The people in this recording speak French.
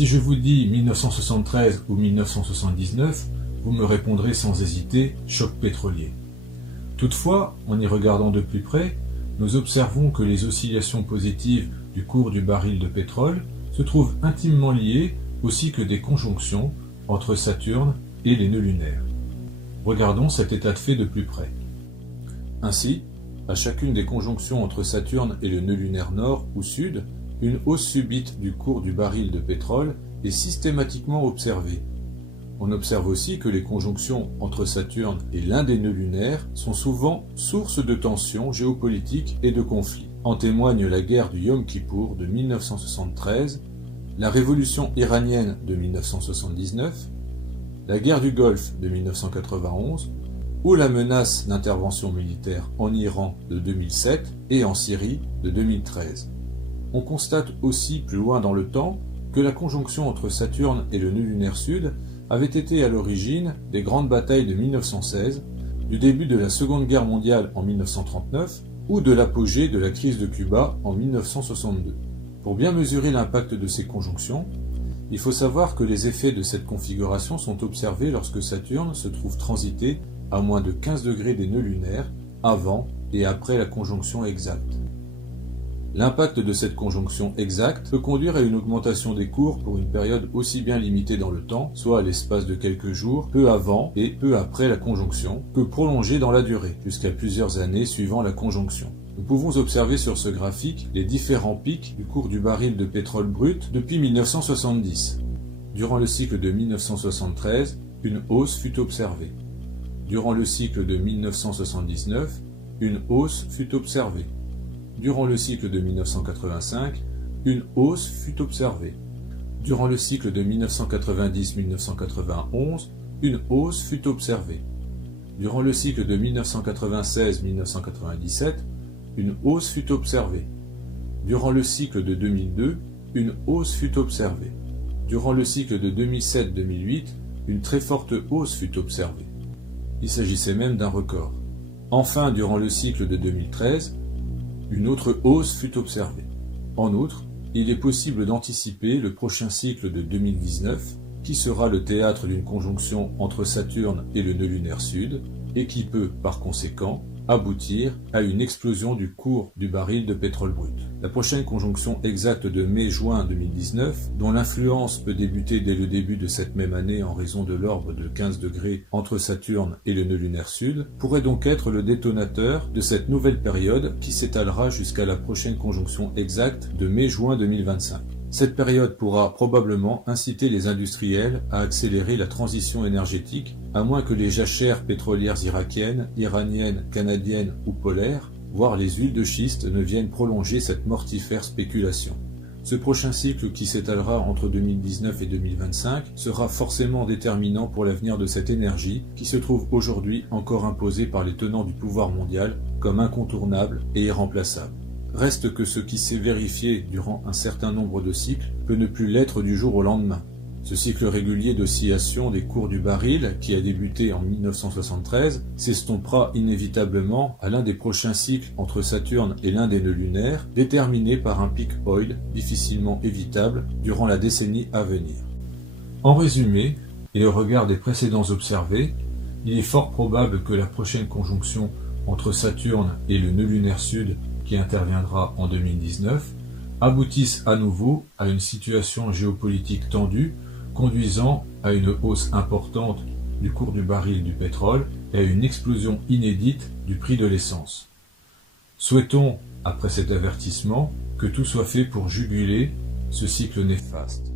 Si je vous dis 1973 ou 1979, vous me répondrez sans hésiter « choc pétrolier ». Toutefois, en y regardant de plus près, nous observons que les oscillations positives du cours du baril de pétrole se trouvent intimement liées au cycle des conjonctions entre Saturne et les nœuds lunaires. Regardons cet état de fait de plus près. Ainsi, à chacune des conjonctions entre Saturne et le nœud lunaire nord ou sud, une hausse subite du cours du baril de pétrole est systématiquement observée. On observe aussi que les conjonctions entre Saturne et l'un des nœuds lunaires sont souvent source de tensions géopolitiques et de conflits. En témoignent la guerre du Yom Kippour de 1973, la révolution iranienne de 1979, la guerre du Golfe de 1991 ou la menace d'intervention militaire en Iran de 2007 et en Syrie de 2013. On constate aussi plus loin dans le temps que la conjonction entre Saturne et le nœud lunaire sud avait été à l'origine des grandes batailles de 1916, du début de la Seconde Guerre mondiale en 1939 ou de l'apogée de la crise de Cuba en 1962. Pour bien mesurer l'impact de ces conjonctions, il faut savoir que les effets de cette configuration sont observés lorsque Saturne se trouve transité à moins de 15 degrés des nœuds lunaires avant et après la conjonction exacte. L'impact de cette conjonction exacte peut conduire à une augmentation des cours pour une période aussi bien limitée dans le temps, soit à l'espace de quelques jours, peu avant et peu après la conjonction, que prolongée dans la durée, jusqu'à plusieurs années suivant la conjonction. Nous pouvons observer sur ce graphique les différents pics du cours du baril de pétrole brut depuis 1970. Durant le cycle de 1973, une hausse fut observée. Durant le cycle de 1979, une hausse fut observée. Durant le cycle de 1985, une hausse fut observée. Durant le cycle de 1990-1991, une hausse fut observée. Durant le cycle de 1996-1997, une hausse fut observée. Durant le cycle de 2002, une hausse fut observée. Durant le cycle de 2007-2008, une très forte hausse fut observée. Il s'agissait même d'un record. Enfin, durant le cycle de 2013, une autre hausse fut observée. En outre, il est possible d'anticiper le prochain cycle de 2019, qui sera le théâtre d'une conjonction entre Saturne et le nœud lunaire sud, et qui peut, par conséquent, aboutir à une explosion du cours du baril de pétrole brut. La prochaine conjonction exacte de mai-juin 2019, dont l'influence peut débuter dès le début de cette même année en raison de l'orbe de 15 degrés entre Saturne et le nœud lunaire sud, pourrait donc être le détonateur de cette nouvelle période qui s'étalera jusqu'à la prochaine conjonction exacte de mai-juin 2025. Cette période pourra probablement inciter les industriels à accélérer la transition énergétique, à moins que les jachères pétrolières irakiennes, iraniennes, canadiennes ou polaires, voire les huiles de schiste, ne viennent prolonger cette mortifère spéculation. Ce prochain cycle qui s'étalera entre 2019 et 2025 sera forcément déterminant pour l'avenir de cette énergie qui se trouve aujourd'hui encore imposée par les tenants du pouvoir mondial comme incontournable et irremplaçable. Reste que ce qui s'est vérifié durant un certain nombre de cycles peut ne plus l'être du jour au lendemain. Ce cycle régulier d'oscillation des cours du baril, qui a débuté en 1973, s'estompera inévitablement à l'un des prochains cycles entre Saturne et l'un des nœuds lunaires, déterminé par un peak oil difficilement évitable durant la décennie à venir. En résumé, et au regard des précédents observés, il est fort probable que la prochaine conjonction entre Saturne et le nœud lunaire sud qui interviendra en 2019, aboutissent à nouveau à une situation géopolitique tendue, conduisant à une hausse importante du cours du baril du pétrole et à une explosion inédite du prix de l'essence. Souhaitons, après cet avertissement, que tout soit fait pour juguler ce cycle néfaste.